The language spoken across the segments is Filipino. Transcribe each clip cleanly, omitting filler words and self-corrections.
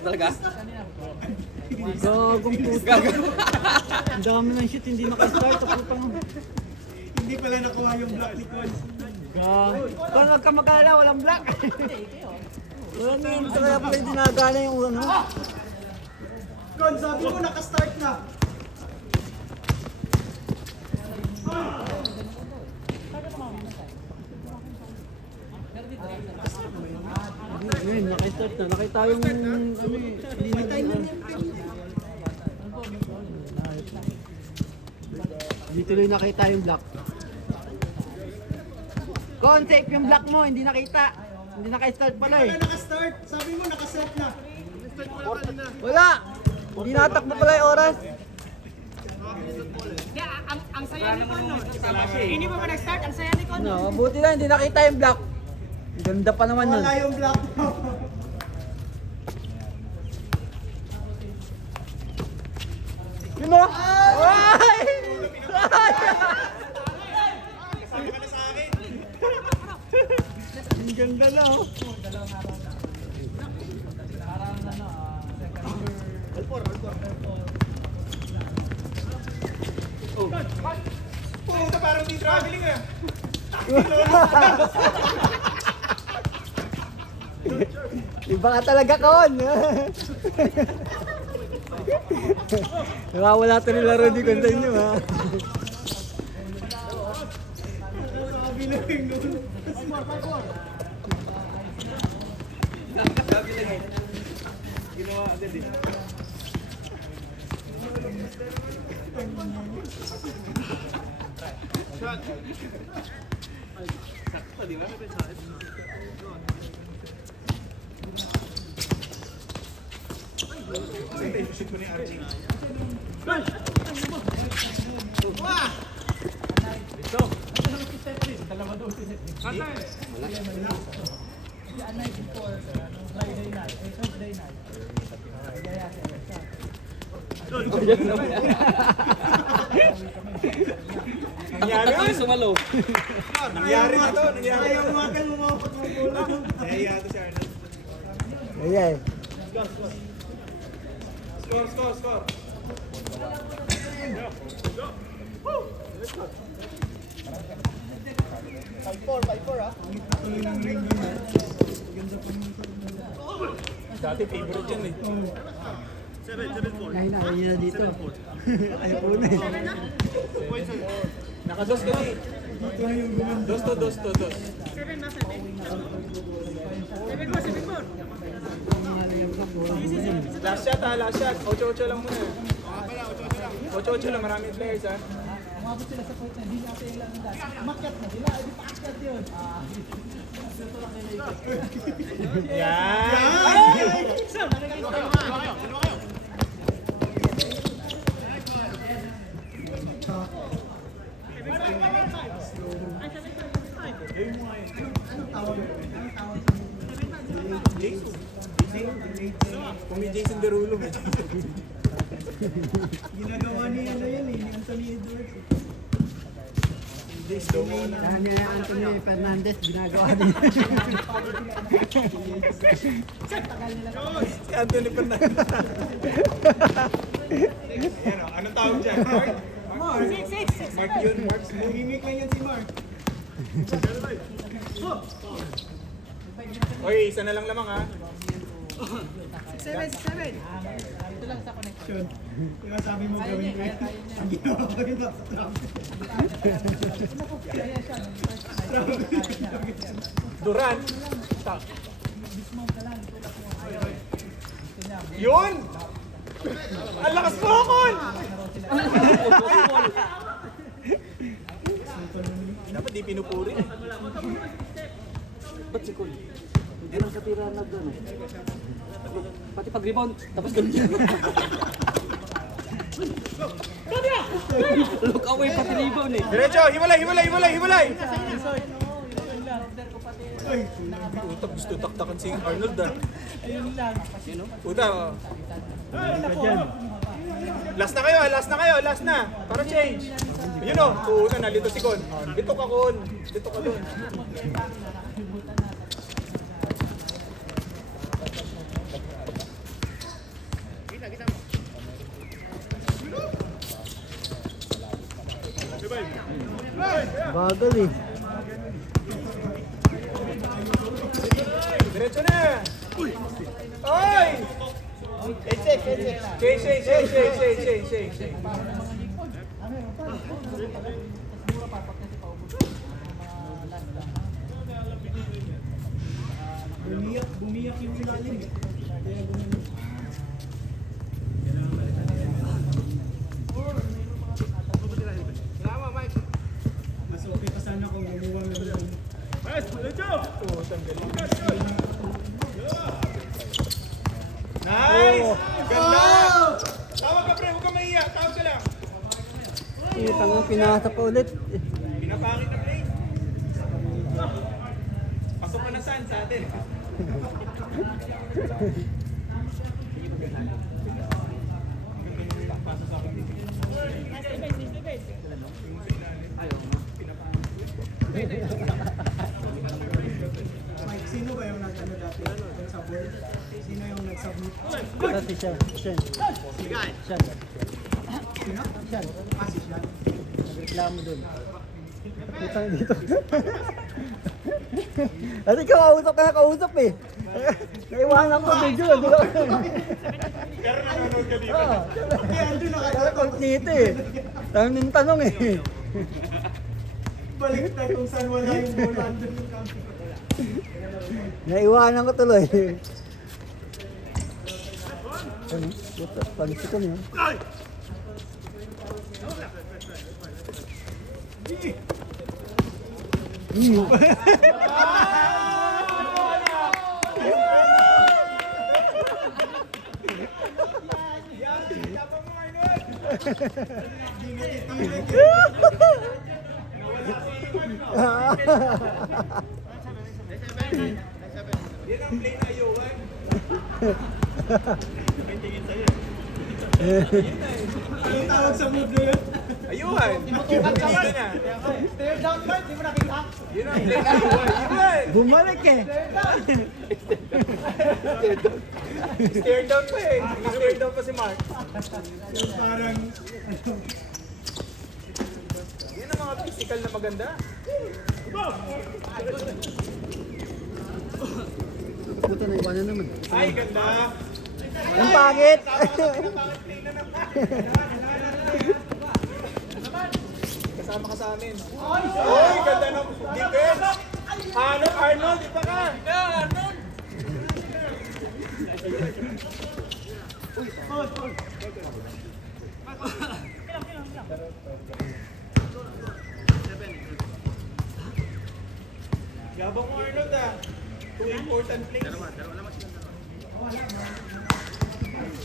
Talaga? Gagong puta. Ang dami ng shoot, hindi naka-start. Taputang. Hindi pala nakuha yung block ni Con. Kung wag ka mag-alala, walang block. Wala na yun. Kaya pala hindi nagana yung ano. Con, sabi mo naka-start na. Ngayon, naka-start na. Nakita yung hindi na tayo. Hindi tuloy nakita yung block. Kon, safe yung block mo, hindi nakita. Hindi naka-start pala eh. Wala naka-start. Sabi mo naka-set na. Wala! Hindi natakbo pala yung oras. Ang saya ni Con nun. Hindi pa ba nag-start? Ang saya ni Con. No, mabuti lang, hindi nakita yung block. Ganda pa naman yun. Wala yung block mo. Yun mo! Ay! Ang ganda na oh. Puta, parang di traveling ah. Iba ka talaga, Kon! Nakawala ito ni laro ni Kon sa inyo, ha? Sabi lang yung noon. Ginawa agad eh. Sakto, di ba? Shoot ko ni RG. Nangyari ko yung sumalo. Nangyari na to. Nangyari. Ayaw umagal mo mga pagmubola. Nahiya to si Arnold. Ayan. Score. 5-4 ah. Tuloy ng ring yun ah. Ganda pa naman sa Dati favorite yan eh. Ay na, ayun na dito. Ayaw po na eh. Nakados ka eh. dito yung gumanda. Dos to. Last shot ha, last shot. 8-8 lang muna. 8-8 lang, maraming players ha. Yan! Kung may Jason Derulo, may Jason. Ginagawa ni ano yan eh, ni Anthony Edwards eh. Kaya niya yung Anthony Fernandez, ginagawa din. Si Anthony Fernandez. Ayan o, anong tawag dyan? Mark? Mark! Mark yun, Mark Smith. Nahimik lang yan si Mark. Oy, isa na lang lamang ha. 7. Yun. Diba sabi mo gawin ko yun? Ang ginawa ko yun sa Duran. Yun! Ang lakas mo, Kon! Dapat di pinupuri. Ba't si Cole? Hindi lang sa tira na doon. Pati pag-rebound, tapos doon siya. Look away pati rebound eh. Diretso, hiwalay! Puta, gusto taktakan si Arnold ah. Puta. Last na kayo. Para change. Yun o, puta, nalito si Kon. Dito ka, Kon. Dito ka doon. Bagal eh. Diretso na! Oy! Shay. Bumiyak yung ilalim eh. Kaya gumanon. Mas okay pa sana kung gumawa ng doon. Nice! Ganda! Tawag ka pre, huwag ka mahiya. Tawag ka lang. Tanga, pinasa pa ulit. Pinapangit na play. Pasok ka na saan sa atin? Mike, sino ba yung nag-ano dati? Yung sa board? Sino yung nag-submit? Dati siya. Siya. Siya. Sino? Siya. Ah, si Sean. Nagreklamo dun. Putang dito. At ikaw, kausap eh. Naiwanan ko video. Di ba? Pero nanonood ka dito. Oo. Kaya andun na kayo. Kaya dito eh. Tanong eh. Balik tayo kung saan wala yung bola. Andun yung camera. Naiwanan ko tuloy. Ano? Puta, pansikan yun. Tapang mo, Arnold! Yan ang play na ayuhan. Anong tawag sa mood na yun? Ayuhan! Dito na. Stare down card, di mo nakita? Yun ang play na ayuhan. Ayuhan! Bumalik eh. Stare down pa eh. Stare down pa si Mark. Yung parang, Yan ang mga physical na maganda. Puta, naiwanan naman. Ay, ganda! Ang pangit. Kasama ka sa amin. Ay, ganda ng defense! Arnold, iba ka! Arnold! Yabang mo, Arnold ah. Two important plays.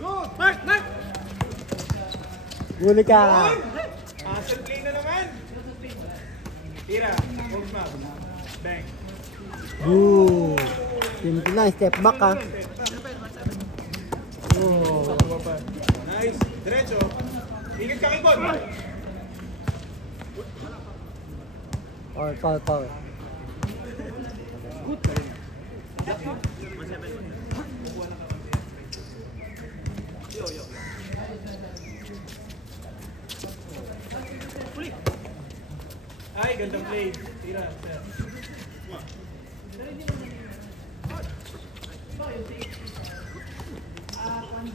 Good! Mark! Huli ka. Hustle play na naman. Tira. Hold map. Bang. Boo. Simple lang, step back ha. Oh. Nice. Diretso. Ingit ka kikot. Power. Ay, gandang play. Tira. Sir.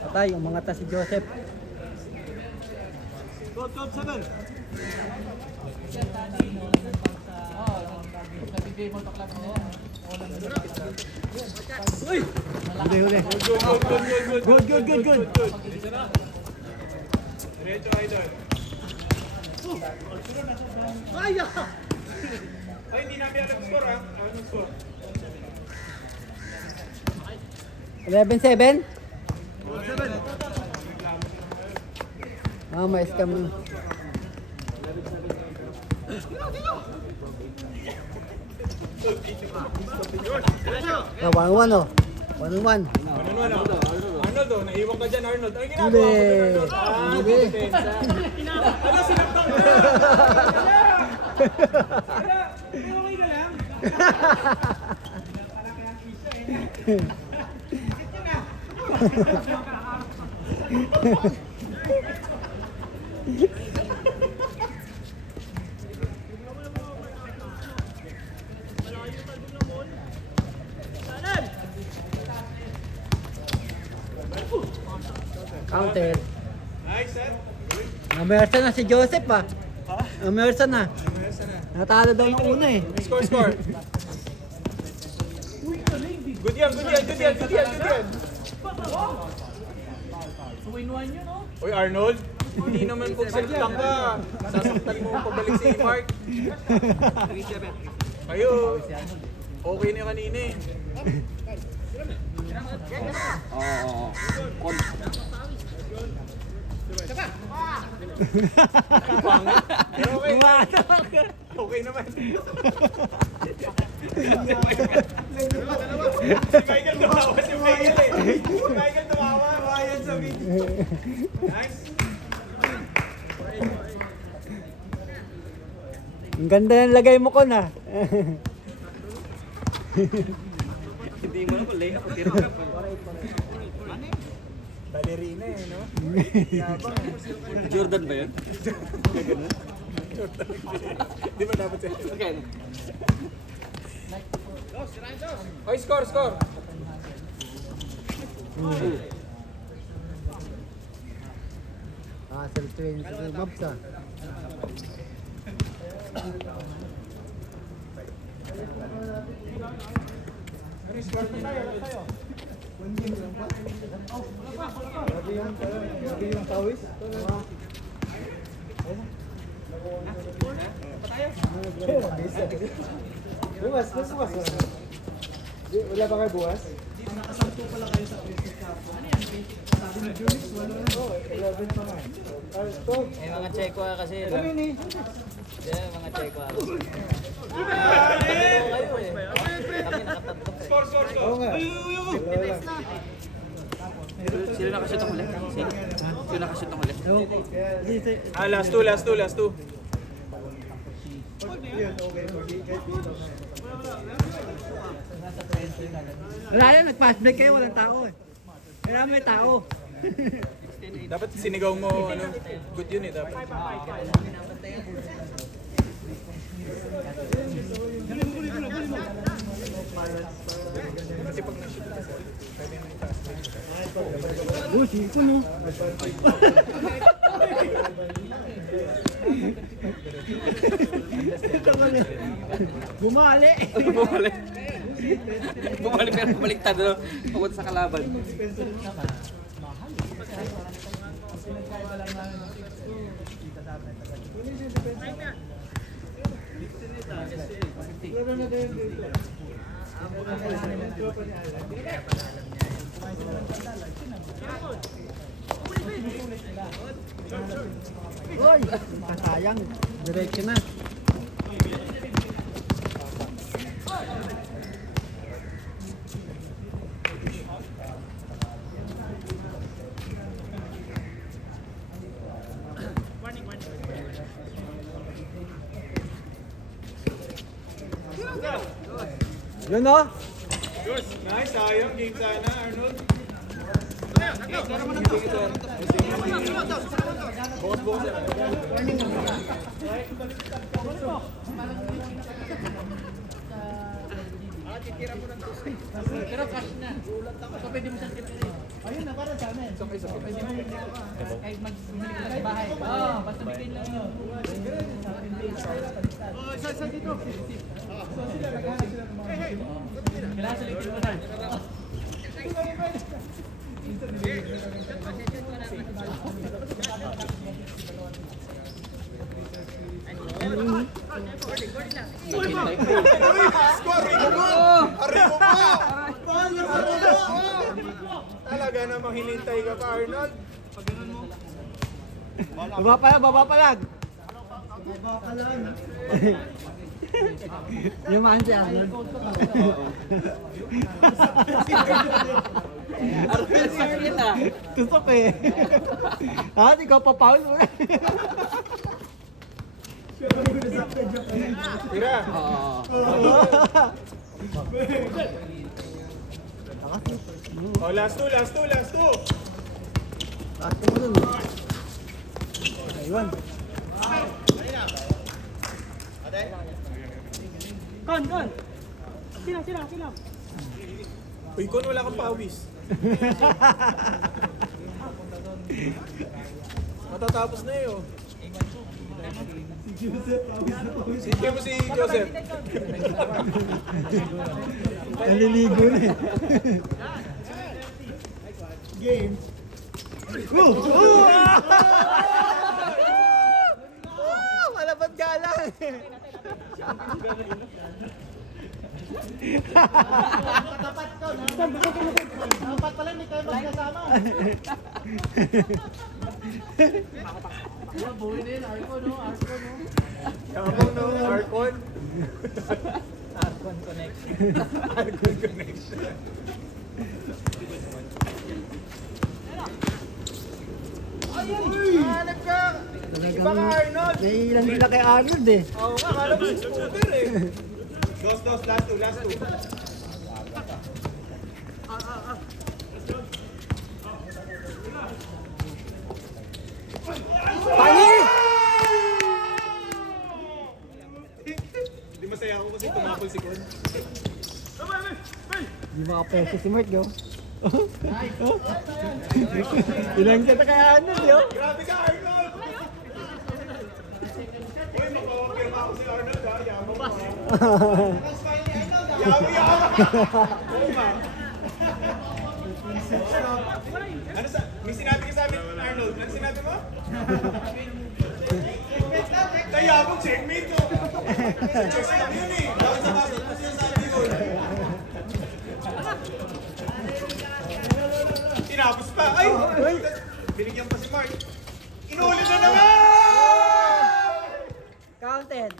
Patay, yung mga ta si Joseph. Huli. Good. Diretso, idol. Ay, hindi namin alam score ah. Anong score? 11-7? Mais kami. Ah, 1-1 oh. 1-1. Arnold oh, naiwan ka dyan Arnold. Ay, ginagawa Huli. mo dyan Arnold. Ah, Huli. depensa. Ano, sinaktan ka na? Okay ka lang? Counter. Nice, sir. Namersa na si Joseph ah. Namersa na. Natalo daw ng una eh. Score, score. Good yan, good yan, good yan, good yan, good yan. Uy, Arnold, hindi naman pugsit lang ka. Sasaktan mo pabalik si Mark. Kayo, okay na kanina eh. Oo. Pero okay, Bumatok. okay naman. Si Michael tumawa, si Michael eh. Si Michael tumawa. Ayan sa video. Nice. Ang ganda ng lagay mo ko na. Hindi mo na pala ako tira ka. Balerina eh, no? Jordan ba yun? Di ba dapat sa'yo? Okay. Okay, score, score. Ah, self-train si Babs ah. Grabe yung pawis. Bukas, bukas. Wala ba kayo bukas? Nakasampu pala kayo sa Christmas Cup. Sabi ni Julius, wala na. Oo, 11 pa nga. Eh mga Checo kasi. Ano yun eh? Mga Checo. Score, score, score. Oo nga. Wala lang. Sino nakashoot ang huli? Sino nakashoot ang huli? Ewan ko. Ah, last two, last two, last two. Yun, okay. Kahit dito. Wala yan, nag-pass break kayo, walang tao eh. Kailangan may tao. Dapat sinigaw mo, ano, good yun eh, dapat. Kasi pag na-shoot kasi, pwede na itaas. Oh, siko no. Bumali. Bumalik. Bumalik pero baliktad no? Papunta sa kalaban. Uy, sayang. Diretso na. Yun o. Nice, sayang. Game sana, Arnold. Bukas. Pero cash na. So pwede mo siyang kipirin. Ayun na, para sa amin. Pwede mo kahit magbumili ka sa bahay. Oo, basta bigay lang yun. Sa dito. So sila, naghanap sila ng mga Kailangan sulitin mo na. Score! Arribo pa! Talaga namang hinintay ka pa, Arnold. Baba pa lang. Lumaan si Arnold. Arvin sakit ah. Tusok eh. Ah, ikaw pa Paul. Tira! Oo. Oh, last two. Ako mo dun. Ayun. Kon! Sila. Uy, Kon, wala kang pawis. Matatapos na yun. Sige mo si Joseph. Naliligo na eh. Game. Malapad ka lang. Dapat pala hindi kayo magkasama. Yabang no, Arcon. Arcon Connect. Arcon connection. Hanap ka! Iba ka Arnold! Naiilan nila kay Arnold eh. Oo nga, kala mo si Scooter eh. Dos, last two. Pani! Hindi masaya ako kasi tumapol si Con. Di makapeso si Mark yo. Ilang kita kay Arnold yo. Grabe ka Arnold! Uy, makakapirma ako si Arnold ha. Yabang mo ha. Yabang! Ano sa... May sinabi ka sa amin, Arnold. Ano sinabi mo? Kayabang checkmate ko. Chess lang yun eh. Bakit sa basket mo sinasabi yun? Tinapos pa. Ay! Binigyan pa si Mark. Inuuli na naman! Counted.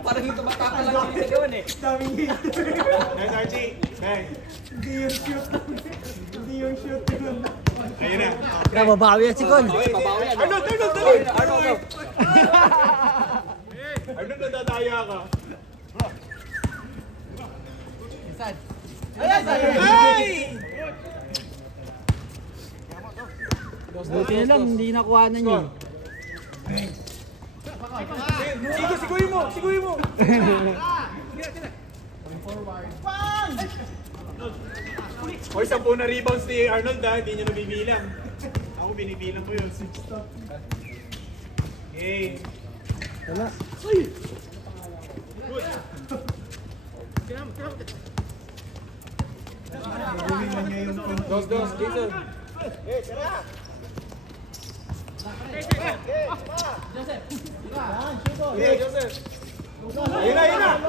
Parang yung tumatakal lang yung sigawan eh. Daming hit. Nice, Archie. Nice. Hindi yung shoot. Hindi yung shoot yun. Ayun na. Nababawi yan si Con. Babawi yan. Arnold, dali! Arnold. Arnold, nadadaya ka. Sad. Ay! Buti na lang, hindi nakuhanan yun. Siguin mo! Hoy, 10 na rebounds ni Arnold ha, hindi niya nabibilang. Ako binibilang ko yun. Okay. Wala. Gawin na niya yung Dos, Jason. Okay, Joseph. Ayun na!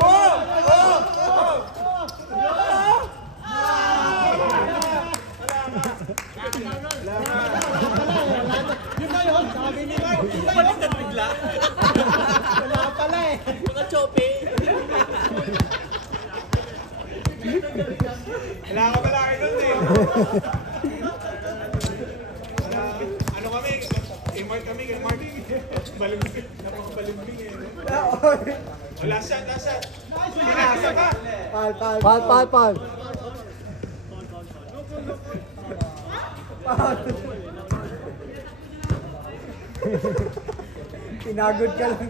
Yun na yun, sabi ni Mark. Wala pala eh. Mga chope. Wala ka pala Arnold eh. Ano kami? Kay Mark kami, kay Mark. Balimbing. Napakabalimbing eh. Last shot. Isa pa. Pal. Pinagod ka lang.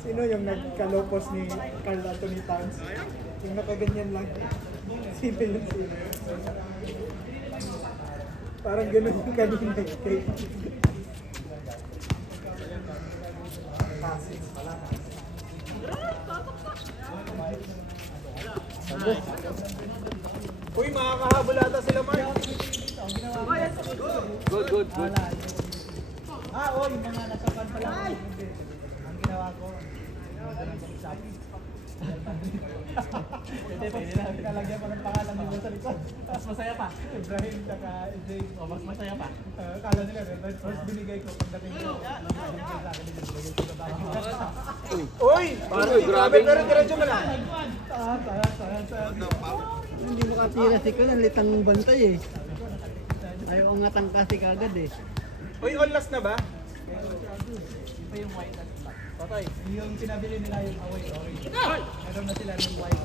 Sino yung nagkalopos ni Carl Anthony Towns? Yung nakaganyan lang. Sino yun? Parang ganun yung kanina. Uy, makakahabol ata sila Mark. Good. Yung mga nasa pan pala. Ang ginawa ko, pwede na pinalagyan ko ng pangalan nila sa likod. Mas masaya pa. Ibrahim saka Jay. O, mas masaya pa. Kala nila, first binigay ko pagdating ko. Binigay sa akin, binigay ko sa bago. Uy! Parang grabe pero diretso mo lang. Hindi makatira si Con, ang litang bantay eh. Ayaw angatang kasi kagad eh. Uy, all last na ba? Iba yung white at black. Patay. Yung pinabili nila yung away orange. Meron na sila ng white.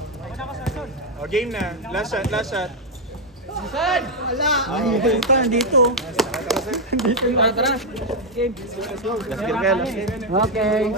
O, game na. Last shot. Ay, puta, nandito. Okay.